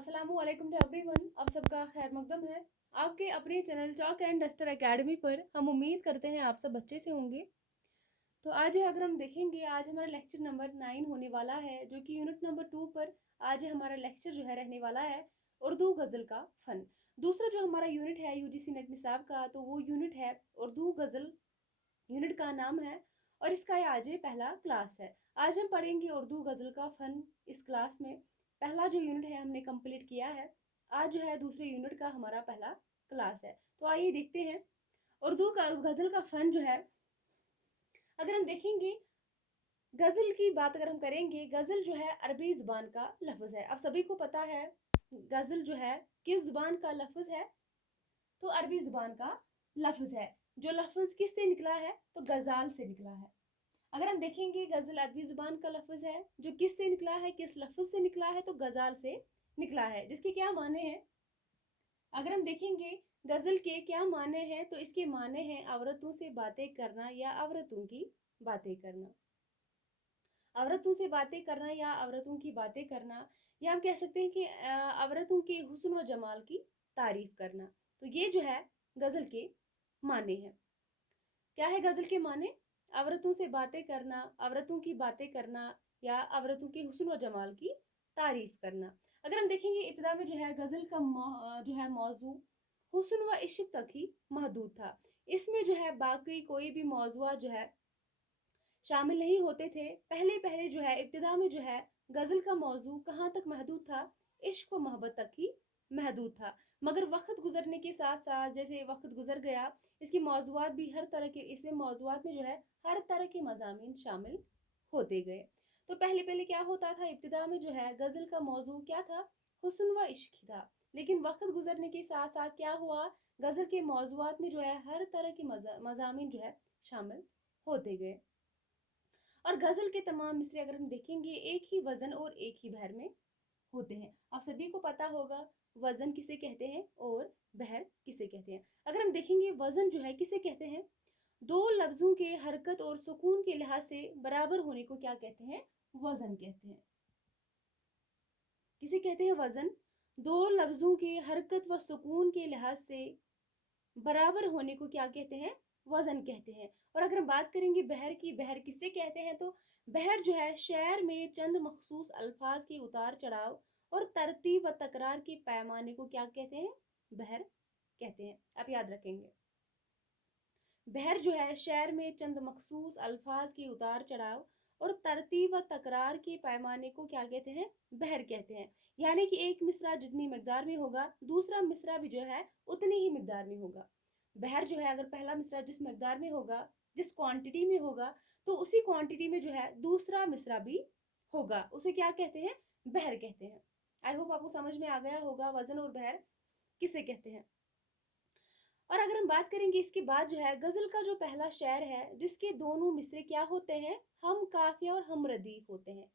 अस्सलामु अलैकुम to everyone. आप सबका खैर मकदम है आपके अपने channel chalk and duster academy पर। हम उम्मीद करते हैं आप सब अच्छे से होंगे। तो आज अगर हम देखेंगे, आज हमारा लेक्चर नंबर 9 होने वाला है, जो कि यूनिट नंबर 2 पर आज हमारा लेक्चर जो है रहने वाला है, उर्दू गज़ल का फ़न। दूसरा जो हमारा यूनिट है यूजीसी नेट निसाब का, तो वो यूनिट है उर्दू गज़ल। यूनिट का नाम है और इसका ये आज पहला क्लास है। आज हम पढ़ेंगे उर्दू गज़ल का फ़न। इस क्लास में पहला जो यूनिट है हमने कंप्लीट किया है। आज जो है दूसरे यूनिट का हमारा पहला क्लास है। तो आइए देखते हैं उर्दू का गज़ल का फ़न जो है। अगर हम देखेंगे गज़ल की बात अगर हम करेंगे, गज़ल जो है अरबी ज़ुबान का लफ्ज़ है। अब सभी को पता है गज़ल जो है किस ज़ुबान का लफ्ज़ है, तो अरबी ज़ुबान का लफ्ज़ है। जो लफ्ज़ किस से निकला है, तो गज़ाल से निकला है। अगर हम देखेंगे गज़ल अरबी ज़ुबान का लफ्ज़ है, जो किस से निकला है, किस लफ्ज़ से निकला है, तो गज़ाल से निकला है। जिसके क्या माने हैं, अगर हम देखेंगे गज़ल के क्या माने हैं, तो इसके माने हैं औरतों से बातें करना या औरतों की बातें करना। औरतों से बातें करना या औरतों की बातें करना, या हम कह सकते हैं कि औरतों के हुस्न व जमाल की तारीफ करना। तो ये जो है गज़ल के माने हैं। क्या है गज़ल के माने? औरतों से बातें करना, औरतों की बातें करना, या औरतों के हुस्न व जमाल की तारीफ करना। अगर हम देखेंगे इब्तिदा में जो है गज़ल का जो है मौजू हुस्न व इश्क तक ही महदूद था। इसमें जो है बाकी कोई भी मौज़ूआ जो है शामिल नहीं होते थे। पहले पहले जो है इब्तिदा में जो है गज़ल का मौजू कहाँ तक महदूद था? इश्क व मोहब्बत तक ही महदूद था। मगर वक्त गुजरने के साथ साथ जैसे वक्त गुजर गया, इसके मौजूआत भी हर तरह के, इसमें मौजूआत में जो है हर तरह के मज़ामीन शामिल होते गए। तो पहले पहले क्या होता था, इब्तिदा में जो है गज़ल का मौजू क्या था? हुस्न व इश्क ही था। लेकिन वक्त गुजरने के साथ साथ क्या हुआ, गज़ल के मौजूआत में जो है हर तरह के मज़ामीन जो है शामिल होते गए। और गज़ल के तमाम मिसरे अगर हम देखेंगे एक ही वज़न और एक ही बहर में होते हैं। आप सभी को पता होगा वज़न किसे कहते हैं और बहर किसे कहते हैं। अगर हम देखेंगे वज़न जो है किसे कहते हैं, दो लफ्ज़ों के हरकत और सुकून के लिहाज से बराबर होने को क्या कहते हैं? वज़न कहते हैं। किसे कहते हैं वज़न? दो लफ्ज़ों के हरकत व सुकून के लिहाज से बराबर होने को क्या कहते हैं? वज़न कहते हैं। और अगर हम बात करेंगे बहर की, बहर किसे कहते हैं, तो बहर जो है शेर में चंद मखसूस अल्फाज के उतार चढ़ाव और तरतीब व तकरार के पैमाने को क्या कहते हैं? बहर कहते हैं। आप याद रखेंगे, बहर जो है शेर में चंद मखसूस अल्फाज के उतार चढ़ाव और तरतीब व तकरार के पैमाने को क्या कहते हैं? बहर कहते हैं। यानी कि एक मिसरा जितनी मकदार में होगा, दूसरा मिसरा भी जो है उतनी ही मकदार में होगा। बहर जो है अगर पहला मिसरा जिस मकदार में होगा, जिस क्वांटिटी में होगा, तो उसी क्वांटिटी में जो है दूसरा मिसरा भी होगा। उसे क्या कहते हैं? बहर कहते हैं। आई होप आपको समझ में आ गया होगा वजन और बहर किसे कहते हैं। और अगर हम बात करेंगे इसके बाद जो है गज़ल का जो पहला शेर है, जिसके दोनों मिसरे क्या होते हैं? हम काफिया और हम रदीफ होते हैं।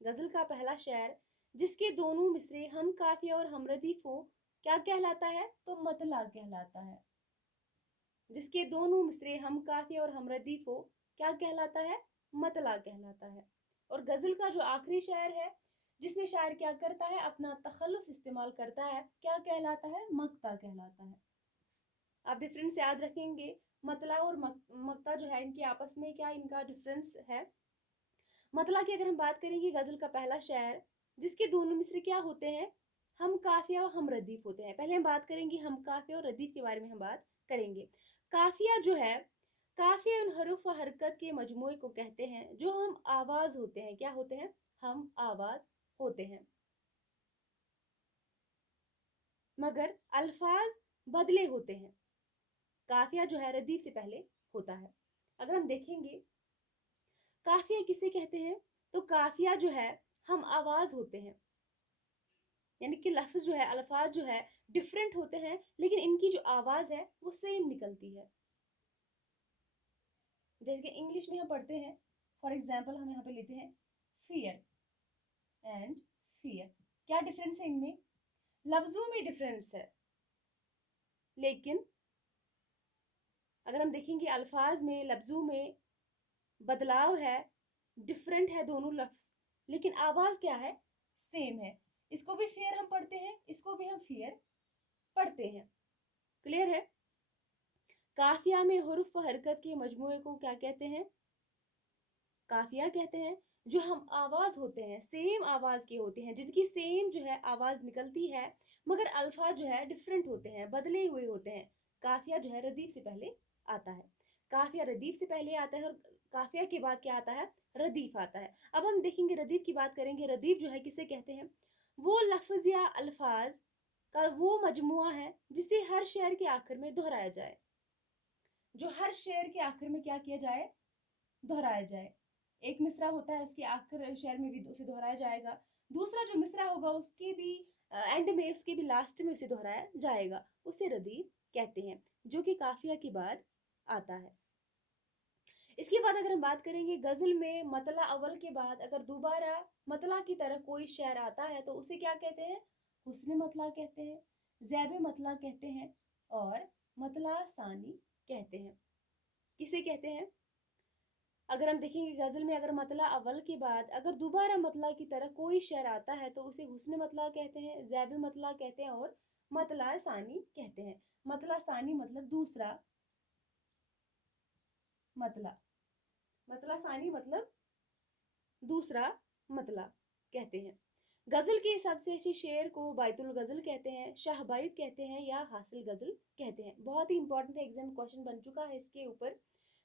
गज़ल का पहला शेर जिसके दोनों मिसरे हम काफिया और हम रदीफ हो, क्या कहलाता है? तो मतला कहलाता है। जिसके दोनों मिसरे हम काफिया और हम रदीफ हो, क्या कहलाता है? मतला कहलाता है। और गज़ल का जो आखिरी शेर है, जिसमें शायर क्या करता है? अपना तखल्लुस इस्तेमाल करता है, क्या कहलाता है? मक्ता कहलाता है। आप डिफरेंस याद रखेंगे, मतला और मक्ता जो है इनके आपस में क्या इनका डिफरेंस है। मतला की अगर हम बात करेंगे, गजल का पहला शेर जिसके दोनों मिसरे क्या होते हैं? हम काफिया और हम रदीफ होते हैं। पहले हम बात करेंगे हम काफिया और रदीफ के बारे में हम बात करेंगे। काफिया जो है, काफिया उन हरूफ व हरकत के मजमूए को कहते हैं जो हम आवाज होते हैं। क्या होते हैं? हम आवाज होते हैं। मगर अल्फाज बदले होते हैं। काफिया जो है रदीफ से पहले होता है। अगर हम देखेंगे काफिया किसे कहते हैं, तो काफिया जो है हम आवाज होते हैं। यानी कि लफ्ज जो है, अल्फाज जो है डिफरेंट होते हैं, लेकिन इनकी जो आवाज है वो सेम निकलती है। जैसे कि इंग्लिश में हम पढ़ते हैं, फॉर एग्जाम्पल हम यहाँ पे लेते हैं फियर एंड फियर। क्या डिफरेंस है इनमें? लफ्जों में डिफरेंस है, लेकिन अगर हम देखेंगे अल्फाज में, लफ्जों में बदलाव है, डिफरेंट है दोनों लफ्ज, लेकिन आवाज क्या है? सेम है। اس کو بھی फेयर हम पढ़ते हैं, इसको भी हम फेयर पढ़ते हैं. क्लियर है? काफिया में हुर्फ व हरकत के मजमूए को क्या कहते हैं? काफिया कहते हैं जो हम आवाज होते हैं, सेम आवाज के होते हैं, जिनकी सेम जो है आवाज निकलती है मगर अल्फाज जो है डिफरेंट होते हैं, बदले हुए होते हैं. काफिया जो है रदीफ से पहले आता है. काफिया रदीफ से पहले आता है और काफिया के बाद क्या आता है? रदीफ आता है. अब हम देखेंगे रदीफ की बात करेंगे. रदीफ जो है किसे कहते हैं? वो लफ्ज या अल्फाज का वो मजमुआ है जिसे हर शेर के आखिर में दोहराया जाए. जो हर शेर के आखिर में क्या किया जाए? दोहराया जाए. एक मिसरा होता है, उसके आखिर शेर में भी उसे दोहराया जाएगा. दूसरा जो मिसरा होगा उसके भी एंड में, उसके भी लास्ट में उसे दोहराया जाएगा. उसे रदीफ कहते हैं, जो कि काफिया के बाद आता है. इसके बाद अगर हम बात करेंगे गजल में मतला अव्वल के बाद अगर दोबारा मतला की तरह कोई शेर आता है तो उसे क्या कहते हैं? हुस्न मतला कहते हैं, ज़ैब मतला कहते हैं और मतला सानी कहते हैं. किसे कहते हैं? अगर हम देखेंगे गजल में अगर मतला अव्वल के बाद अगर दोबारा मतला की तरह कोई शेर आता है तो उसे हुस्न मतला कहते हैं, ज़ैब मतला कहते हैं और मतला सानी कहते हैं. मतला सानी मतलब दूसरा मतला, मतला सानी मतलब दूसरा मतला कहते हैं. गजल के सबसे अच्छे शेर को बैतुल गजल कहते हैं, शाहबाइद कहते हैं या हासिल गजल कहते हैं. बहुत ही इंपॉर्टेंट एग्जाम क्वेश्चन बन चुका है इसके ऊपर.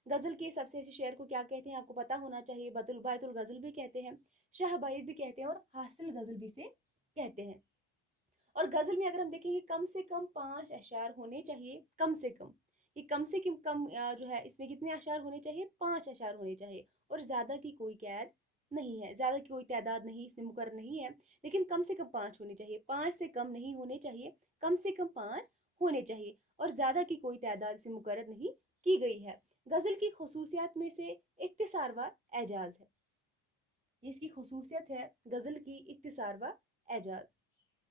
गजल के सबसे अच्छे शेर को क्या कहते हैं आपको पता होना चाहिए. बैतुल गजल भी कहते हैं, शाहबाइद भी कहते हैं और हासिल गजल भी से कहते हैं. और गजल में अगर हम देखेंगे कम से कम 5 अशार होने चाहिए. कम से कम, ये कम से कम जो है इसमें कितने अशार होने चाहिए? 5 अशार होने चाहिए. और ज़्यादा की कोई कैद नहीं है, ज़्यादा की कोई तादाद नहीं इसमें मुकर्रर नहीं है, लेकिन कम से कम 5 होने चाहिए. 5 से कम नहीं होने चाहिए, कम से कम 5 होने चाहिए और ज़्यादा की कोई तादाद से मुकर्रर नहीं की गई है. गज़ल की खसूसियात में से इख्तिसार व एजाज है. ये इसकी खसूसियत है गज़ल की, इख्तिसार व एजाज.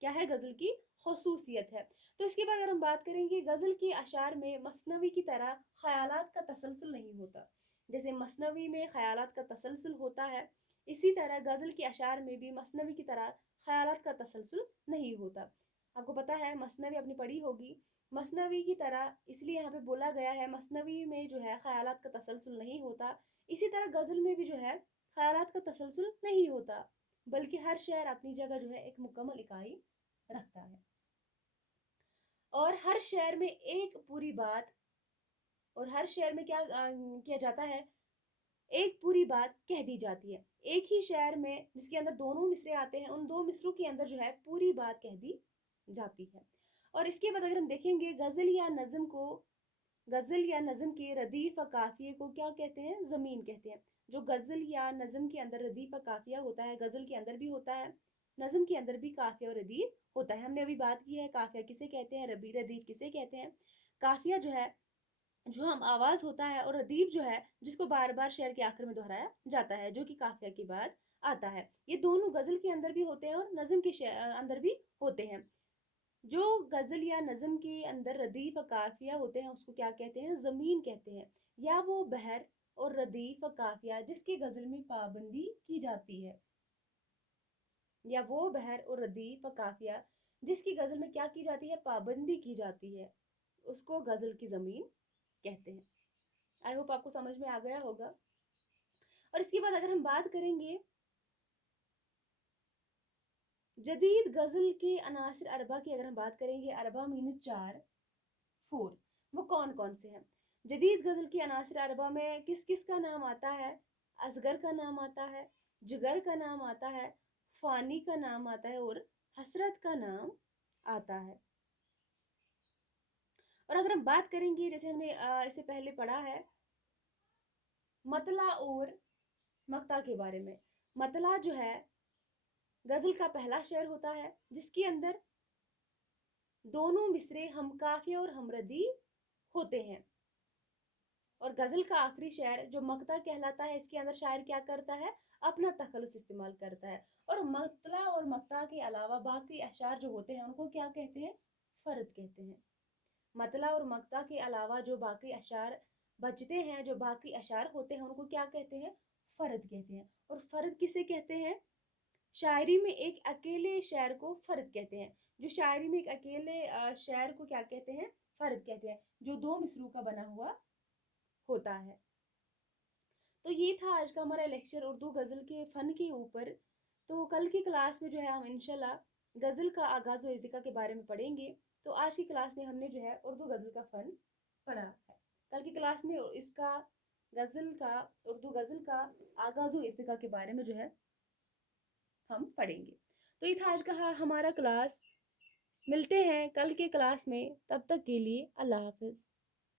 क्या है? गज़ल की खसूसियत है. तो इसके बाद अगर हम बात करेंगे गज़ल के अशार में मसनवी की तरह ख़यालात का तसलसल नहीं होता. जैसे मसनवी में ख़यालात का तसलसल होता है, इसी तरह गज़ल के अशार में भी मसनवी की तरह ख़यालात का तसलसल नहीं होता. आपको पता है मसनवी आपने पढ़ी होगी, मसनवी की तरह इसलिए यहाँ पे बोला गया है मसनवी में जो है ख़यालात का तसलसल नहीं होता. इसी तरह गज़ल में भी जो है ख़यालात का तसलसल नहीं होता, बल्कि हर शेर अपनी जगह जो है एक मुकम्मल इकाई रखता है और हर शेर में एक पूरी बात, और हर शेर में क्या किया जाता है? एक पूरी बात कह दी जाती है. एक ही शेर में जिसके अंदर दोनों मिसरे आते हैं, उन दो मिसरों के अंदर जो है पूरी बात कह दी जाती है. और इसके बाद अगर हम देखेंगे गज़ल या नज़म को, गज़ल या नज़म के रदीफ व काफिए को क्या कहते हैं? ज़मीन कहते हैं. जो गज़ल या नज़म के अंदर रदीफ व काफिया होता है, गज़ल के अंदर भी होता है, नज़म के अंदर भी काफिया और रदीफ होता है. हमने अभी बात की है काफिया किसे कहते हैं, रदीफ किसे कहते हैं. काफिया जो है जो हम आवाज होता है और रदीफ जो है जिसको बार बार शेर के आखिर में दोहराया जाता है, जो कि काफिया के बाद आता है. ये दोनों गज़ल के अंदर भी होते हैं और नज़म के अंदर भी होते हैं. जो गज़ल या नज़म के अंदर रदीफ व काफिया होते हैं उसको क्या कहते हैं? ज़मीन कहते हैं. या वो बहर और रदीफ व काफिया जिसकी गज़ल में पाबंदी की जाती है, या वो बहर और रदीफ व काफिया जिसकी गज़ल में क्या की जाती है? पाबंदी की जाती है, उसको गज़ल की ज़मीन कहते हैं. आई होप आपको समझ में आ गया होगा. और इसके बाद अगर हम बात करेंगे जदीद गज़ल के अनासिर अरबा की, अगर हम बात करेंगे अरबा मीन 4, वो कौन कौन से हैं? जदीद गज़ल की अनासिर अरबा में किस किस का नाम आता है? असगर का नाम आता है, जिगर का नाम आता है, फ़ानी का नाम आता है और हसरत का नाम आता है. और अगर हम बात करेंगे जैसे हमने इससे पहले पढ़ा है मतला और मक्ता के बारे में. मतला जो है गज़ल का पहला शेर होता है जिसके अंदर दोनों मिसरे हम काफिया और हमरदी होते हैं. और गज़ल का आखिरी शेर जो मक्ता कहलाता है, इसके अंदर शायर क्या करता है? अपना तखल्लुस इस्तेमाल करता है. और मतला और मक्ता के अलावा बाकी अशार जो होते हैं उनको क्या कहते हैं? फ़र्द कहते हैं. मतला और मक्ता के अलावा जो बाकी अशार बचते हैं, जो बाकी अशार होते हैं उनको क्या कहते हैं? फ़र्द कहते हैं. और फ़र्द किसे कहते हैं? شاعری میں ایک اکیلے شعر کو فرد کہتے ہیں. جو شاعری میں ایک اکیلے شعر کو کیا کہتے ہیں؟ فرد کہتے ہیں، جو دو مصروں کا بنا ہوا ہوتا ہے. تو یہ تھا آج کا ہمارا لیکچر اردو غزل کے فن کے اوپر. تو کل کی کلاس میں جو ہے ہم انشاءاللہ غزل کا آغاز و ارتقا کے بارے میں پڑھیں گے. تو آج کی کلاس میں ہم نے جو ہے اردو غزل کا فن پڑھا ہے. کل کی کلاس میں اس کا اردو غزل کا آغاز و ارتقا کے بارے میں جو ہے ہم پڑھیں گے. تو یہ تھا آج کا ہمارا کلاس. ملتے ہیں کل کے کلاس میں، تب تک کے لیے اللہ حافظ.